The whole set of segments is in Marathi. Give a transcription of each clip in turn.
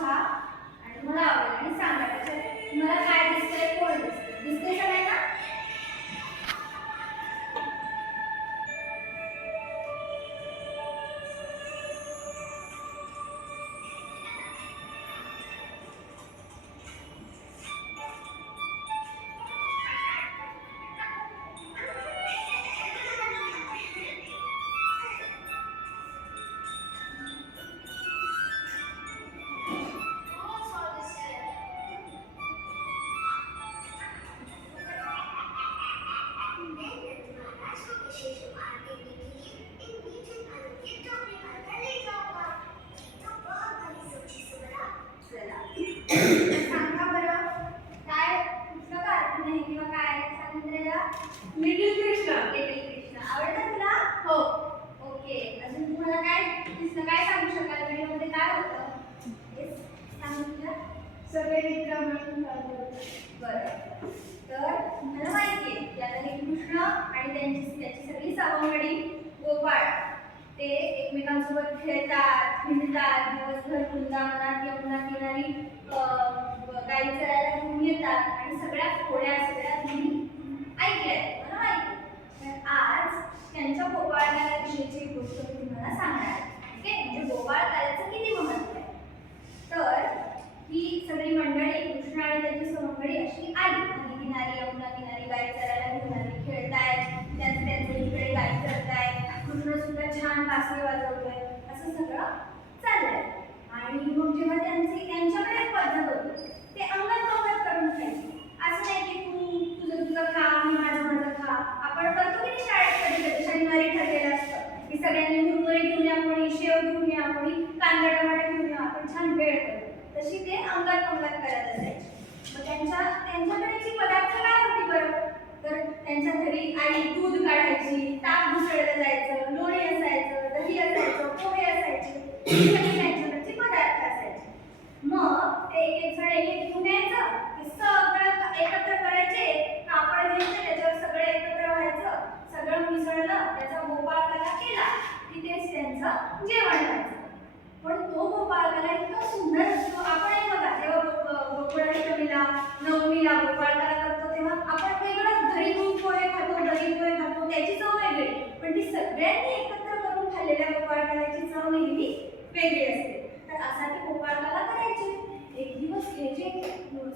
बघा आणि तुम्हाला आवडेल आणि सांगा त्याच्यात तुम्हाला काय दिसतंय, कोण दिसतंय. दिसतंय सगळ्यांना? सांगा बरं काय कुठलं कार्टून आहे किंवा काय सांगितलेलं? लिटिल कृष्णा. लिटिल कृष्णा आवडतं तुला? हो. ओके, अजून तुम्हाला काय दिसलं, काय सांगू शकाल? व्हिडिओमध्ये काय होतं हे सांगितलं? सगळे मित्र मिळून खेळत होते. बरं, तर तुम्हाला माहिती आहे की आता हे कृष्ण आणि त्याची सगळी सवंगडी गोपाळ ते एकमेकांसोबत खेळतात, फिरतात, दिवसभर वृंदावनात यमुना किनारी गाई चरायला घेऊन येतात आणि सगळ्या खोड्या सगळ्या तुम्ही ऐकल्यात, मला माहिती आहे. तर आज त्यांच्या गोपाळकाल्याविषयीची एक गोष्ट मी तुम्हाला सांगणार. ओके, म्हणजे गोपाळकाल्याचं किती महत्त्व आहे. तर ही सगळी मंडळी कृष्ण आणि त्याची सवंगडी अशी आली नदी किनारी, यमुना किनारी गाई चरायला घेऊन आली, खेळतायत, त्यांचे इकडे गाई चरतायत, कृष्ण सुद्धा छान बासरी वाजवतोय, असं सगळं चाललंय. आणि मग जेव्हा त्यांच्याकडे एक पद्धत होती, ते अंगण करून खायची. असं नाही की तू तुझं खा, मी माझं खा. आपण करतो की नाही शाळेत कधी कधी शनिवारी ठरलेलं असतं की सगळ्यांनी मुरमुरे घेऊन या, कोणी शेव घेऊन या, कोणी कांदा टमाटर घेऊन या, आपण छान वेळ करतो. तशी ते अंगण करत असायचे. मग त्यांच्याकडेची पदार्थ काय होती बरं? तर त्यांच्या घरी आई दूध काढायची, ताक घुसळलं जायचं, लोणी असायचं, दही असायचं, पोहे असायचे, त्यांच्याकडचे पदार्थ असायचे. मग ते एक जण एक घेऊन यायचं, ते सगळं एकत्र करायचे, कापड घ्यायचे, त्याच्यावर सगळं एकत्र व्हायचं, सगळं मिसळलं, त्याचा गोपाळकाला केला की तेच त्यांचं जेवण व्हायचं. पण तो गोपाळकाला इतका सुंदर असतो. आपणही बघा जेव्हा गोकुळाष्टमीला नवमीला गोपाळकाला करतो तेव्हा आपण वेगळं घरी दूध पोहे खातो, दही पोहे खातो, त्याची चव वेगळी. पण ती सगळ्यांनी एकत्र करून खाल्लेल्या गोपाळकालाची चव नेहमी वेगळी असते. तर असा ते गोपाळकाला करायचे. एक दिवस हे जे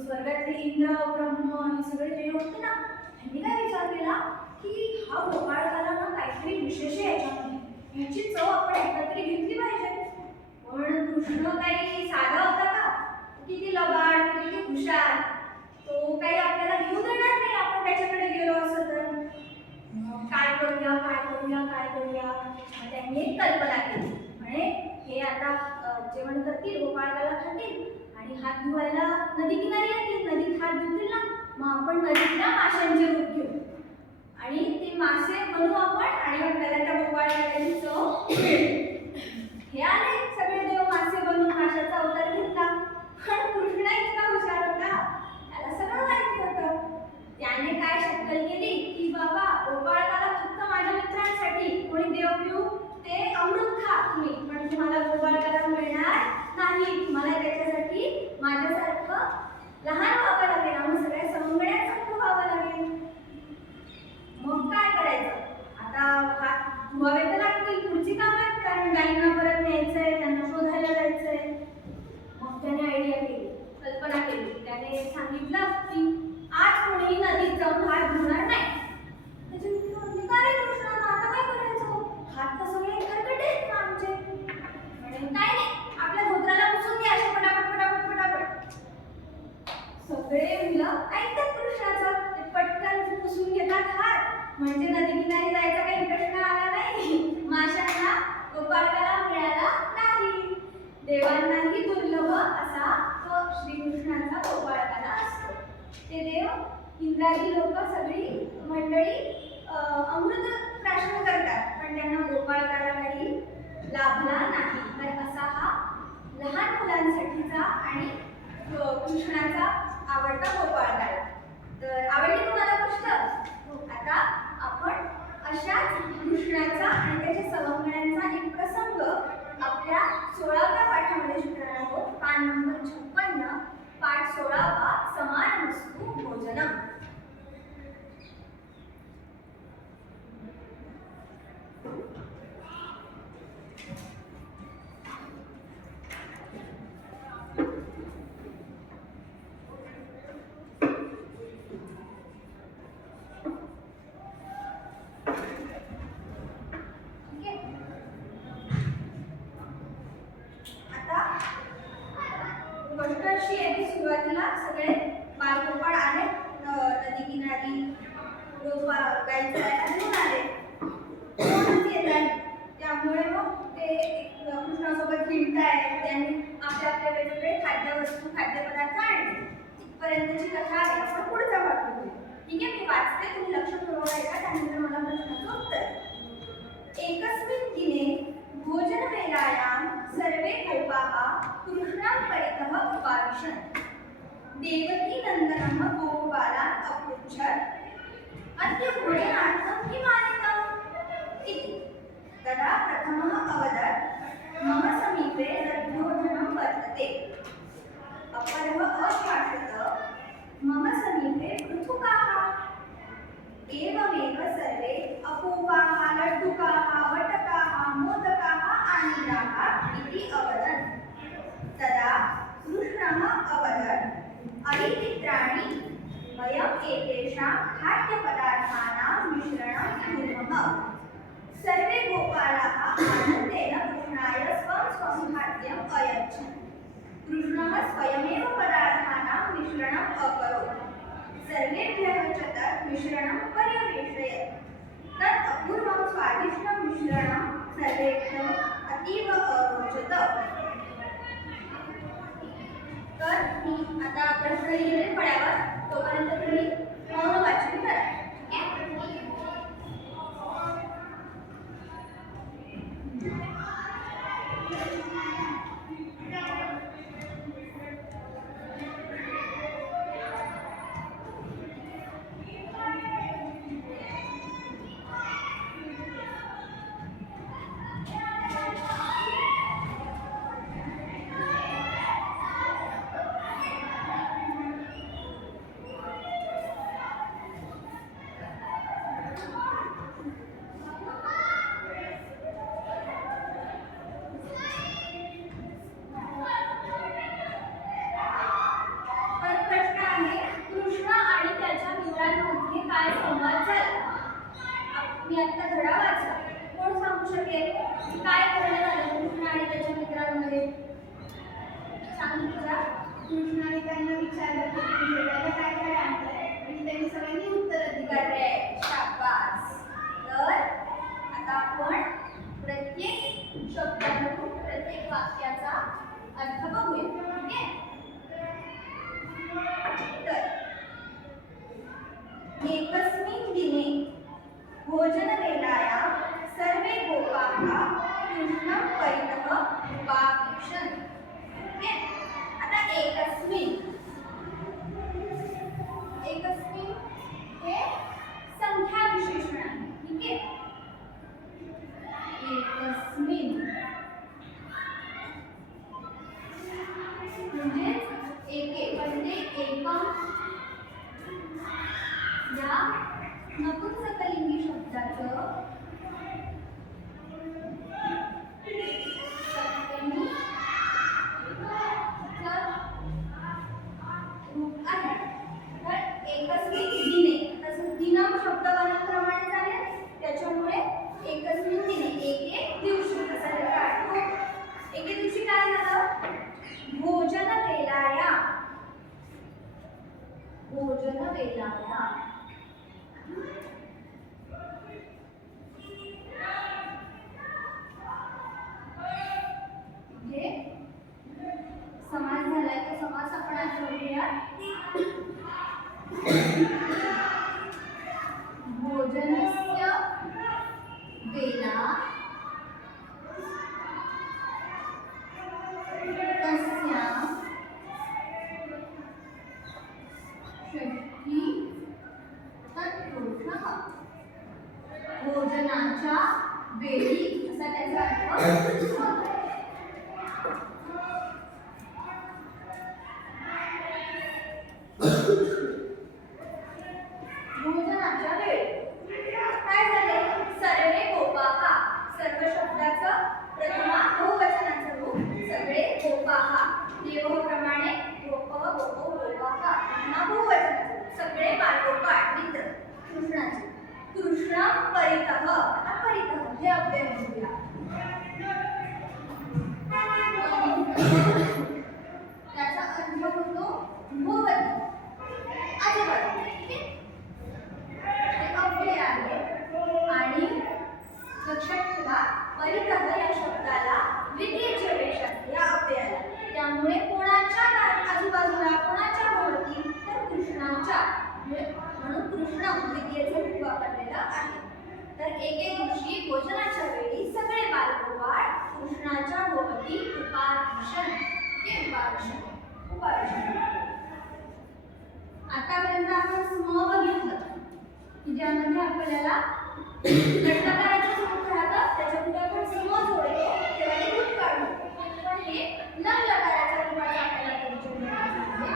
स्वर्गातले इंद्र ब्रह्म हे सगळे जे होते ना, त्यांनी काय विचार केला की हा गोपाळकाला ना काहीतरी विशेष आहे याच्यामध्ये, ह्याची चव आपण एकदा तरी घेतली पाहिजे. पण कृष्ण काही साधा होता का? किती लबाड, किती हुशार, तो काही आपल्याला घेऊन देणार नाही आपण त्याच्याकडे गेलो असं तर. काय करूया काय करूया काय करूया. मग त्यांनी एक कल्पना केली. म्हणे हे आता जेवण करतील, गोपाळकाला खातील आणि हात धुवायला नदी किनारी येतील, नदीत हात धुतील ना, मग आपण नदीतल्या माशांचे रूप घेऊ आणि ते मासे बनवू आपण आणि आपल्याला त्या गोपाळकाल्याची चव मिळेल. हे आले सगळे देव मासे बनवून माशाचा अवतार घेतला. पण कृष्ण इतका हुशार होता, त्याला सगळं माहिती होतं. त्याने काय शक्कल केली की बाबा गोपाळकाला फक्त माझ्या मित्रांसाठी कोणी देव पिऊ ते अमृत खा तुम्ही, पण तुम्हाला गोपाळकाला मिळणार नाही. तुम्हाला त्याच्यासाठी माझ्यासारखं लहान व्हावं लागेल, आम्ही सगळ्या सवंगड्यांसारखं व्हावं लागेल. मग काय करायचं? आता हात धुवावे तर लागतील, पुढची कामं आहेत, कारण गाईंना परत न्यायचंय, त्यांना शोधायला जायचंय. मग त्याने आयडिया केली, कल्पना केली. त्याने सांगितलं की आज कोणीही नदीत जाऊन हात धुणार नाही. त्याचे मित्र म्हणले, का रे कृष्ण, आता काय करायचं? हात तर सगळे खरकटे आहेत ना आमचे. म्हणे काय नाही, आपल्या धोत्राला पुसून घ्या असे पटापट पटापट पटापट. सगळे मुलं ऐकतात कृष्णाचं, ते पटकन पुसून घेतात हात. म्हणजे नदी किनारी जायचा काही प्रश्न आला नाही, माशांना गोपाळकाला मिळाला नाही. देवांनाही दुर्लभ असा तो श्रीकृष्णाचा गोपाळकाला असतो. ते देव इंद्रादी लोक सगळी मंडळी अमृत प्राशन करतात, पण त्यांना गोपाळकाला काही लाभला नाही. तर असा हा लहान मुलांसाठीचा आणि कृष्णाचा आवडता गोपाळकाला. तर आवडली तुम्हाला गोष्ट? आता आपण अशाच कृष्णाचा आणि त्याच्या सवंगड्यांचा एक प्रसंग आपल्या 16व्या पाठामध्ये शिकणार आहोत. पान नंबर रोज गाईचं गायला घेऊन आले. कोणच येत आहे. त्यामुळे मग ते कृष्णासोबत हिंडतायत. त्यांनी आपल्या आपल्या वेगवेगळे खाद्यवस्तू खाद्यपदार्थ आणले. इथपर्यंतची कथा आहे. आपण पुढचा भाग बघूया. ठीक आहे, मी वाचते, तुम्ही लक्ष ठेवून ऐका, त्यानंतर मला प्रश्नाचं उत्तर. एकस्मिन् दिने भोजनवेलायां सर्वे गोपाः कृष्णां परितः उपाविशन्. देवकी नन्दनः गोपालान् अपृच्छत्, अद्य भोजनार्थं किम् आनीतम् इति. तदा प्रथमः अवदत्, मम समीपे दध्योधनं वर्तते. अपरः अभाषत, मम समीपे पृथुकाः. एवमेव सर्वे अपूपाः, लड्डुकाः, वटकाः, मोदकाः आनीताः इति अवदन्. तदा कृष्णः अवदत्, अयि मित्राणि, वयम् एतेषां खाद्यपदार्थानां मिश्रणं कुर्मः. सर्वे गोपालाः आनन्देन कृष्णाय स्वं स्वं खाद्यम् अयच्छन्. कृष्णः स्वयमेव पदार्थानां मिश्रणम् अकरोत्. सर्वेभ्यः च तत् मिश्रणं पर्यवेक्षयत्. तत् अपूर्वं स्वादिष्टं मिश्रणं सर्वेभ्यः अतीव अरोचत. तर मी आता प्रश्न लिहिले फळ्यावर, तोपर्यंत तुम्ही मौन वाचन करा. मी आता धडा वाचला. कोण सांगू शकेल काय घडलं झालं कृष्ण आणि त्याच्या मित्रांमध्ये? सांग तुझा. कृष्णाने त्यांना विचारलं की तुम्ही जेवायला काय काय आणलंय, आणि त्यांनी सगळ्यांनी उत्तरं दिली. करेक्ट, शाबास. तर आता आपण प्रत्येक शब्दातून प्रत्येक वाक्याचा अर्थ बघूया. ठीक आहे? तर एकस्मिन् दिने भोजनवेलायां सर्वे गोपाः कृष्णं परितः उपाविशन्. ओके, आता एकस्मिन् हे संख्या विशेषण आहे. ठीक आहे, एकस्मिन् म्हणजे एक म्हणजे एकम. या नपुंसकलिंगी शब्दाचं रूप आहे. तर एकस्मिन् दिने, तसं दिनम शब्द वनाप्रमाणे चालेल, त्याच्यामुळे एकस्मिन् दिने एक दिवशी असा त्याचा अर्थ होतो. एके दिवशी काय झालं? भोजन वेलाया हे समास झालाय. तो समास आपण आठवूया. भोजनस्य वेला तस्यां षष्ठी तत्पुरुषः. भोजनाच्या वेळी असा त्याचा अर्थ होतो. भोजनाच्या वेळी काय झाले? सर्वे गोपाः, सर्व शब्दाचं प्रथमा बहुवचनाचं रूप सगळे गोपाः. देवप्रमाणे गोपः गोपो गोपाः. पुन्हा बहुवचनाचं रूप सगळे बालगोपाळ मित्र कृष्णाचे. कृष्ण परितः, आता परितः हे अव्यय बघूया. त्याचा अर्थ होतो भोवती, आजूबाजू. ठीक आहे, एके दिवशी भोजनाच्या वेळी सगळे बालगोपाळ कृष्णाच्या भोवती उपार्षण आतापर्यंत आपण सम बघितलं की ज्यामध्ये आपल्याला लटकाराचं स्वरूप राहतं त्याच्या पुढे आपण सम जोडतो तेव्हा ते भूतकाळ होतं. पण हे लंग लकाराच्या रूपाचा आपल्याला परिचय मिळाला आहे.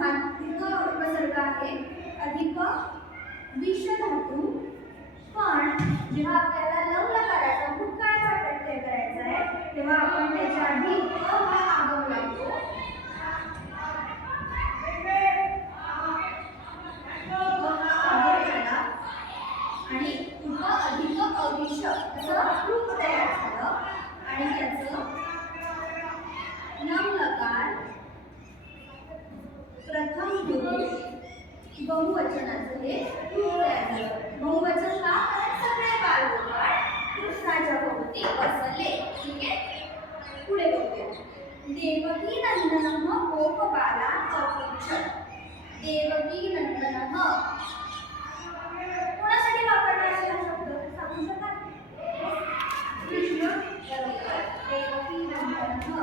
धातुक उपसर्ग आहे अधिक विष धातू. पण जेव्हा आपल्याला लंग लकाराचा भूतकाळाचा प्रत्यय करायचा आहे तेव्हा आपण त्याच्या आधी अ हा आगम लावतो. आणि उप अधिक अविष असं रूप तयार झालं आणि त्याचं लंग लकार प्रथम पुरुष बहुवचनाचं हे रूप तयार झालं. बहुवचन का? कारण सगळे बालगोपाळ कृष्णाच्या भोवती बसले. ठीक आहे, पुढे बघूया. देवकी नंदनः गोपबालान् अपृच्छत्. देवकी नंदनः कोणासाठी वापरला आहे हा शब्द सांगू शकाल? कृष्ण. बरोबर. देवकी नंदनः.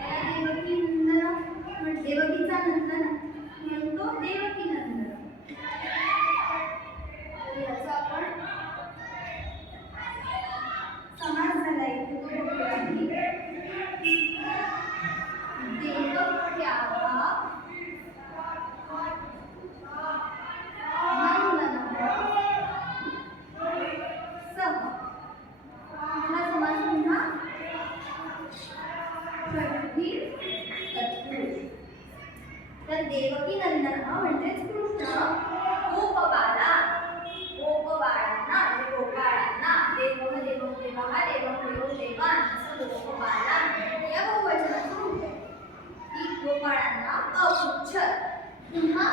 याला देवकी नंदन देवकीचा नंदन म्हणतो देवकी नंदन. याचा आपण समास झाला इथे तो बघूया. देवक्याः तर देवकी नंदन म्हणजेच कृष्ण गोपबाला गोपबाळांना म्हणजे गोपाळांना देवः देवः देवः देवः देवो देवान असं गोपबाला या बहुवचनाचं रूप आहे. की गोपाळांना अपृच्छत्. पुन्हा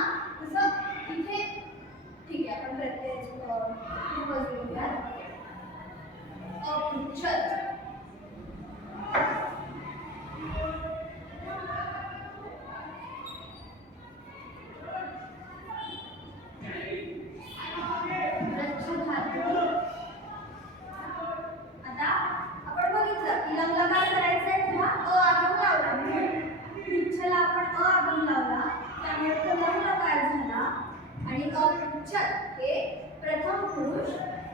असं इथे ठीक आहे आपण प्रत्येक रूपच घेऊया. अपृच्छत् हे प्रथम पुरुष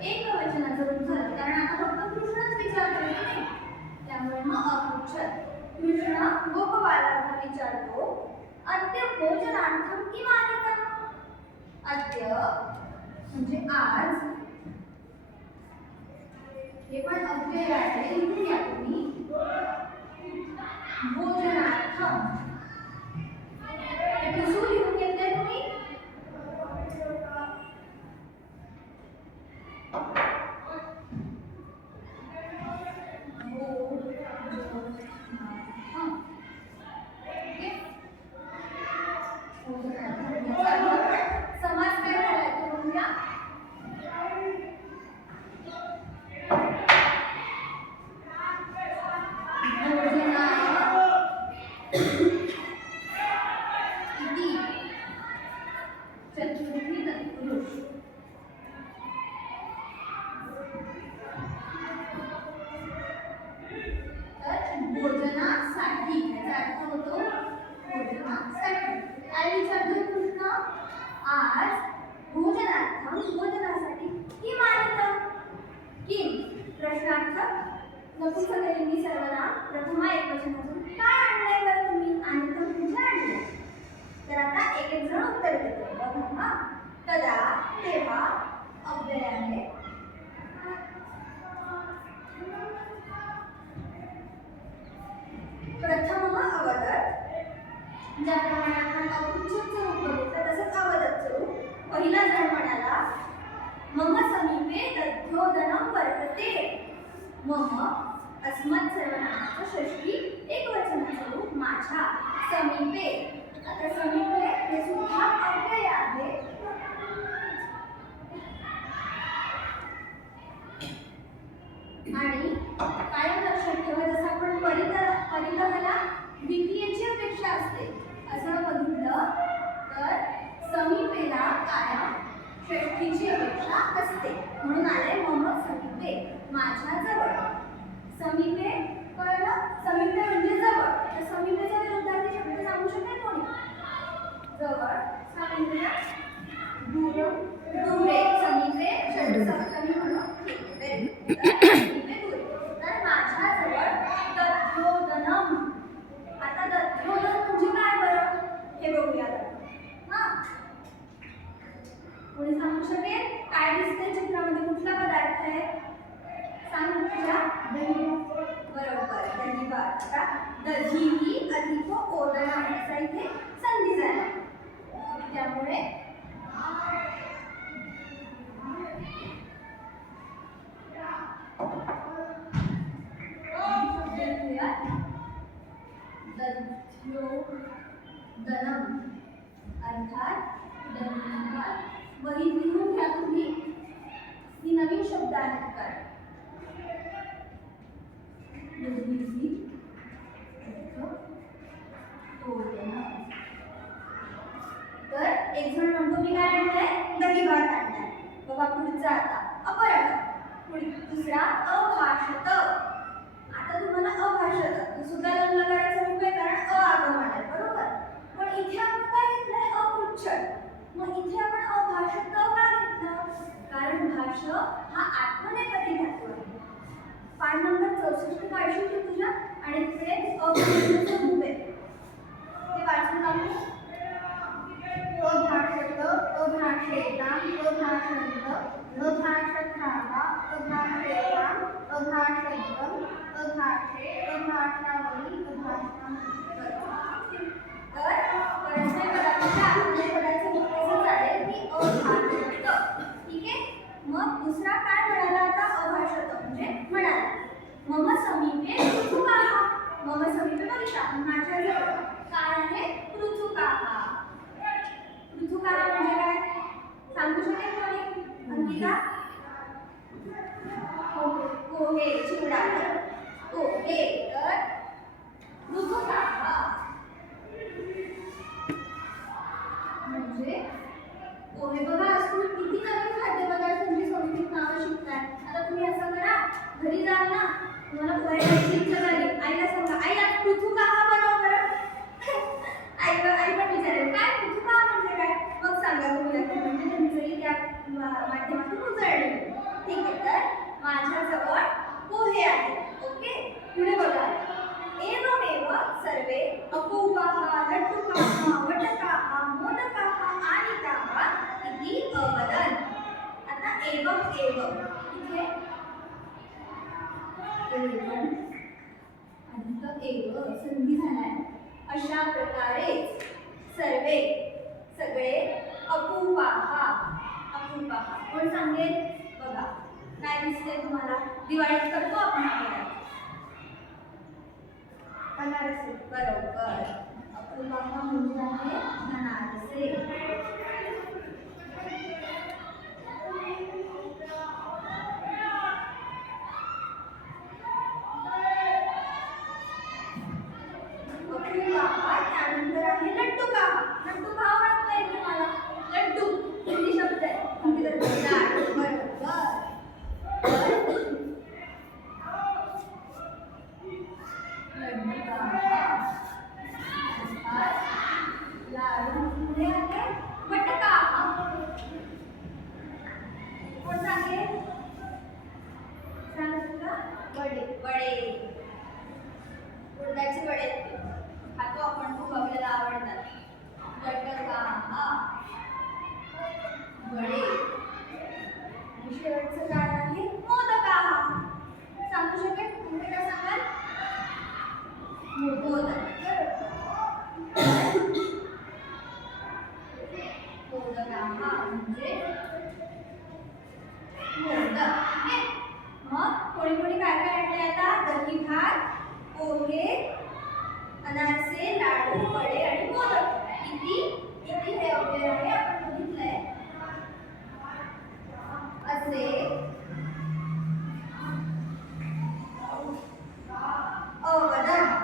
एकवचनाचं रूप झालं कारण आता फक्त कृष्णच विचारतो नाही. त्यामुळे मग अपृच्छत्. कृष्ण गोपबालांना विचारतो अद्य भोजनार्थम किम आनीतम्. अद्य म्हणजे आज. हे पण अव्यय आहे लिहून घ्या तुम्ही. भोजनार्थम हे कसं लिहून घेतलंय तुम्ही? समास काय झाला तो बघूया. चतुर्थी तत्पुरुष. तर भोजनासाठी याचा अर्थ होतो भोजनासाठी. काय विचारतो कृष्ण? आज भोजनार्थम भोजनासाठी किम आनीतम्. किम प्रश्नार्थक नपुंसकलिंगी सर्वनाम प्रथमा एकवचनातून काय आणलंय बरं तुम्ही? आनीतम् म्हणजे आणले. तर आता एक एक जण उत्तर देतो. बघा हा. तदा तेव्हा अव्यय आहे. प्रथम अवदत्. ज्याप्रमाणे आपण अपृच्छचं रूप बघितलं तसंच अवदत्चं रूप. पहिला जण म्हणाला मम समीपे दध्योदनं वर्तते. मम अस्मत् सर्वनामाचं षष्ठी एकवचनाचं रूप माझ्या समीपे. आता समीपे हे सुद्धा अव्यय आहे. आणि कायम लक्षात ठेवा जसं आपण परितहाला द्वितीयेची अपेक्षा असते असं बघितलं तर समीपेला कायम षष्ठीची अपेक्षा असते. म्हणून आले मम समीपे, माझ्याजवळ. समीपे कळलं? समीपे म्हणजे जवळ. तर समीपेचा विरुद्धार्थी शब्द सांगू शकेल कोणी? जवळ. समीपे दूर, दूरे. समीपे षष्ठसप्तमी म्हणून. समीपे दूरे. तर माझ्याजवळ दध्योदनम. आता दध्योदन म्हणजे काय बरं हे बघूया. कोणी सांगू शकेल? काय दिसतंय चित्रामध्ये? कुठला पदार्थ आहे? सांग पूजा. दही. बरोबर, दही भात. आता दही अधिक ओदन असा इथे संधी झाला. त्यामुळे दध्योदनम अर्थात दही भात. वही लिहून घ्या तुम्ही. ही नवीन शब्द आहेत काय? तर एक जण म्हणतो मी काय आणलंय? दही भात आणलाय. बघा पुढचा आता अपराध. दुसरा अभाषत. आता तुम्हाला अभाषत हे सुद्धा लग्न करायचं उपाय, कारण अ आगम आलाय. बरोबर. पण इथे आपण काय घेतलंय? अपुच्छड. मग इथे आपण अभाषत का घेतलं? कारण भाष हा आत्मनेपदी धातू आहे. पान नंबर 64 काढशील तू तुझ्या, आणि तिकडे अभाषणाचं रूप आहे ते वाचून टाकू. अभाषत, अभाषेताम, अभाषन्त, अभाषथाः, अभाषेताम, अभाषद्वम्, अभाषे, अभाषावली, अभाषणम्. तर परस्मै पदापेक्षा आत्मनेपदी पदाचं रूप कसं चालेल की अभाषत. ठीक आहे. मग दुसरा काय म्हणाला आता? अभाषत म्हणजे म्हणाला. मम समीपे पृथुकाः. मम समीपे बघितला माझ्याजवळ काय आहे? पृथुकाः. पृथुकाः म्हणजे काय सांगू शकेल कोणी? अंकिता. पोहे, चिवडा. पोहे. तर पृथुकाः म्हणजे पोहे. बघा आज तुम्ही किती नवीन खाद्यपदार्थांची संस्कृत नावं शिकताय. आता तुम्ही असं करा, घरी जाल ना, तुम्हाला पोहे खायची इच्छा झाली, आईला सांगा, आई आज पृथुकाः बनव बरं. आई पण विचारेल काय पृथुकाः म्हणजे काय? मग सांगा तुम्ही नक्की, म्हणजे तुमचंही त्या माध्यमातून उजळले. ठीक आहे. तर माझ्याजवळ पोहे आहेत. ओके. पुढे बघा. एवमेव सर्वे अपूपाः, लड्डुकाः, वटकाः, मोदकाः आनीताः इति अवदन्. आता एवम इथे अधिक एव संधी झालाय. अशा प्रकारे सर्वे सगळे अपूपाः. अपूपाः कोण सांगेल? बघा काय दिसते तुम्हाला? दिवाळीत करतो आपण आपल्याला अनारसे. बरोबर. अपूपाः म्हणजे आहे अनारसे. त्यानंतर आहे लड्डुकाः. लड्डुकाः ओळखताय तुम्हाला? लड्डू हिंदी शब्द आहे. बरोबर. लाडू. पुढे आहे वटकाः. कोण सांगेल? सांगत का? वडे. वडे. उडदाचे वडे खातो आपण, खूप आपल्याला आवडतात. वटकाः वडे. आणि शेवटचं काय आहे? मोदकाः. सांगू शकेल? तुम्ही काय सांगाल? मोदक. मोदकाः म्हणजे मोदक. मग कोणी कोणी काय काय आणले आता? दही भात, पोहे, अनारसे, लाडू, वडे आणि मोदक. किती किती हे अव्यय आहे आपण बघितलंय. असे अवदन.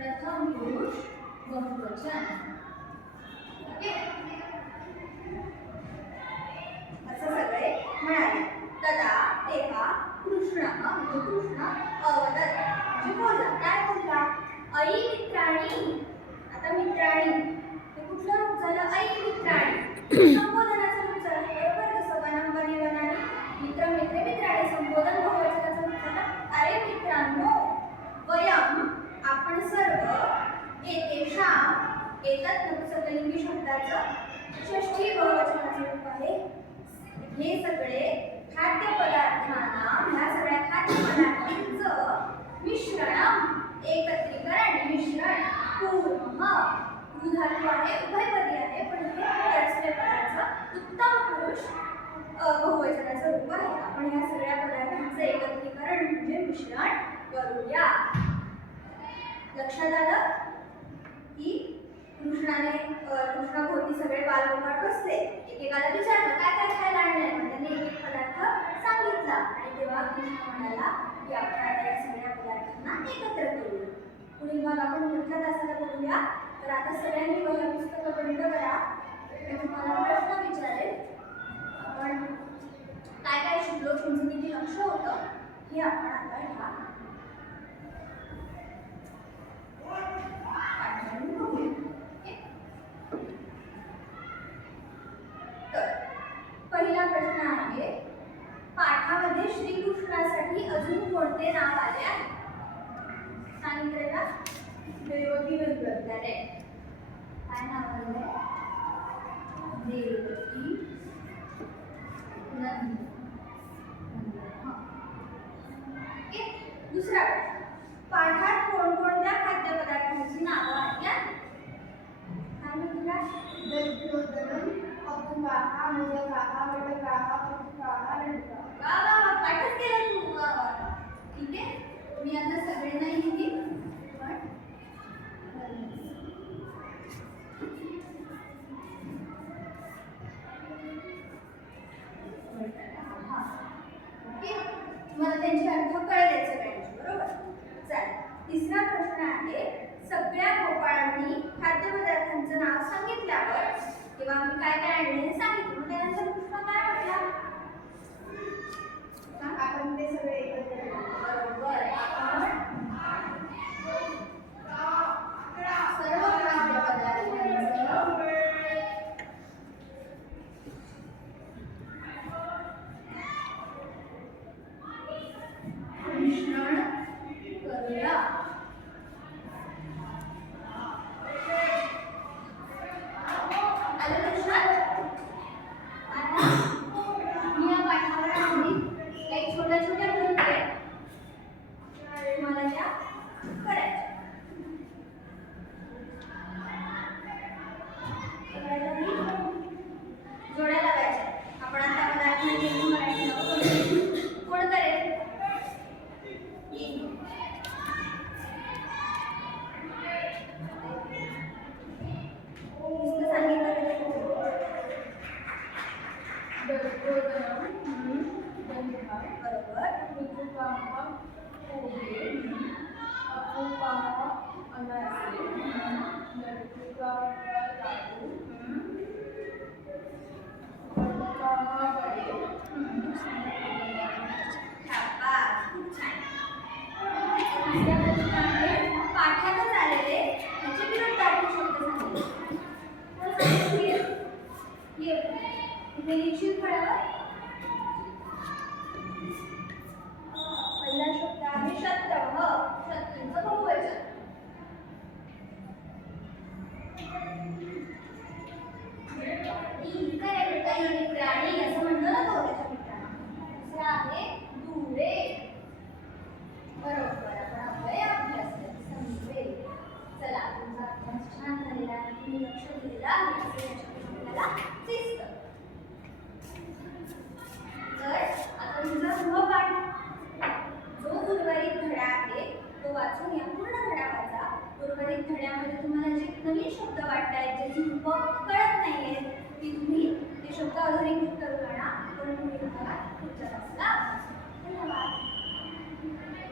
प्रथम पुरुष बहुवचन. ओके, असं सगळे म्हणाले. तदा तेव्हा कृष्ण म्हणजे कृष्ण अवदत म्हणजे बोलला. काय बोलला? ऐ मित्राणी. आता मित्राणी ते कुठलं रूप झालं? ऐ मित्राणी. संबोधनाचं रूप झालं. बरोबर, जसं वनं वने वनानी, मित्र मित्रे मित्राणी. संबोधन बहुवचनाचं रूप झालं. अरे मित्रांनो, वयम आपण सर्व एतेषां एतत् नपुंसकलिंगी शब्दाचं षष्ठी बहुवचनाचं रूप आहे. हे सगळे खाद्यपदार्थांना, ह्या सगळ्या खाद्यपदार्थांचं मिश्रण, एकत्रीकरण, मिश्रण, पूर्ण धातू आहे, उभयपदी आहे, पण हे परस्पर पदाचं उत्तम पुरुष बहुवचनाचं रूप आहे. आपण ह्या सगळ्या पदार्थांचं एकत्रीकरण म्हणजे मिश्रण करूया. लक्षात आलं की कृष्णाभोवती सगळे बालगोपाळ बसले. एकेकाला विचारलं काय काय खायला आणलंय, मग त्यांनी एक एक पदार्थ सांगितला. आणि तेव्हा कृष्ण म्हणाला की आपण आता या सगळ्या पदार्थांना एकत्र करूया. पुढील भाग आपण पुढच्या तासाला बघूया. तर आता सगळ्यांनी वह्या पुस्तकं बंद करा. मी तुम्हाला प्रश्न विचारेल. आपण काय काय शिकलो, तुमचं किती लक्ष होतं हे आपण आता ह्या पाठांतून बघूया. तर पहिला प्रश्न आहे, पाठामध्ये श्रीकृष्णासाठी अजून कोणते नाव आले आहे? सांगितले ना? देवकी वेगवेगळे. काय नाव आले? देवकी, नंद. दुसरा प्रश्न, पाठात कोणकोणत्या खाद्यपदार्थांची नावं आहेत? सांगितलं? दध्योदनम, अपुकाहा, मोदकाहा, वटकाहा, पटुकाहा, लडकाहा. वा वा वा, पाठच केलं तू. वा वा, ठीक आहे. मी आता सगळे नाही लिहिली, पण ओके, मला त्यांचे अर्थ कळले सगळ्यांचे. बरोबर. चल, तिसरा प्रश्न आहे, सगळ्या गोपाळांनी खाद्यपदार्थांचं नाव सांगितल्यावर किंवा आम्ही काय काय आणले हे सांगितलं, त्यानंतर कृष्ण काय म्हटला? आपण ते सगळे एकत्र करू. बरोबर, आपण सर्व खाद्यपदार्थांचं मिश्रण करूया. आलं लक्षात? आता मी या पाठावर आधी काही छोट्या छोट्या गोष्टी आहेत, तुम्हाला त्या करायच्या. जोड्या लावायच्या. आपण आता मराठी कोण करेल? पाठातच आलेले त्याचे विरुद्धार्थी शब्द सांगितले. इथे लिहिशील फळ्यावर. पहिला शब्द आहे शत्रह, शत्रूंचं बहुवचन. प्राणी असं म्हणतो ना तो त्याच्या मित्रांना. दुसरा आहे दुरे. बरोबर, आपण आपल्या अभ्यास समजेल. चला, तुमचा अभ्यास छान झालेला आहे, तुम्ही लक्ष दिलेलं आहे, आपल्याला दिसतं. तर आता तुमचा गृहपाठ जो उर्वरित धडा आहे तो वाचून या. पूर्ण धडा वाचा. उर्वरित धड्यामध्ये तुम्हाला जे नवीन शब्द वाटतायत, ज्याची रूपं कळत नाहीये, ती तुम्ही ते शब्द अधोरेखित